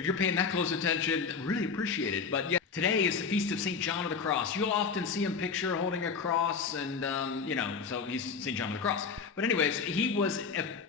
if you're paying that close attention, really appreciate it. But yeah, today is the Feast of St. John of the Cross. You'll often see him picture holding a cross, and so he's St. John of the Cross. But anyways, he was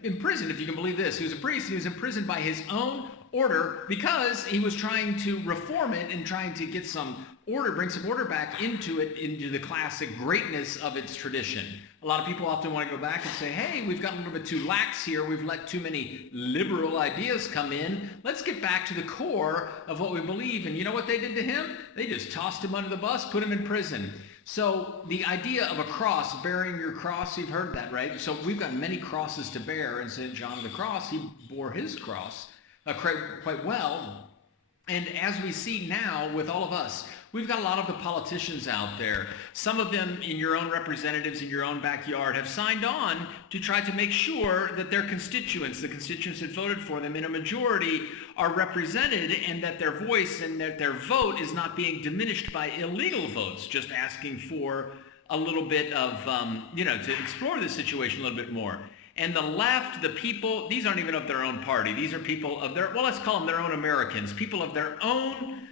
imprisoned, if you can believe this. He was a priest. He was imprisoned by his own order because he was trying to reform it and trying to get some order, bring some order back into it, into the classic greatness of its tradition. A lot of people often want to go back and say, hey, we've gotten a little bit too lax here. We've let too many liberal ideas come in. Let's get back to the core of what we believe. And you know what they did to him? They just tossed him under the bus, put him in prison. So the idea of a cross, bearing your cross, you've heard that, right? So we've got many crosses to bear. And St. John of the Cross, he bore his cross quite well. And as we see now with all of us, we've got a lot of the politicians out there. Some of them in your own representatives in your own backyard have signed on to try to make sure that their constituents, the constituents that voted for them in a majority, are represented, and that their voice and that their vote is not being diminished by illegal votes, just asking for a little bit of, to explore this situation a little bit more. And the left, the people, these aren't even of their own party. These are people of their, let's call them their own Americans. People of their own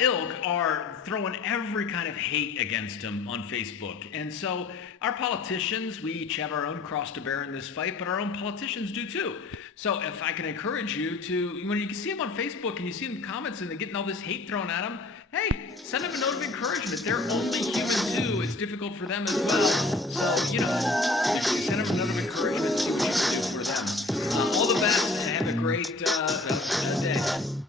ilk are throwing every kind of hate against them on Facebook. And so our politicians, we each have our own cross to bear in this fight, but our own politicians do too. So if I can encourage you to, when you see them on Facebook and you see them comments and they're getting all this hate thrown at them, hey, send them a note of encouragement. They're only human too. It's difficult for them as well. So, send them a note of encouragement, see what you can do for them. All the best, and have a great day.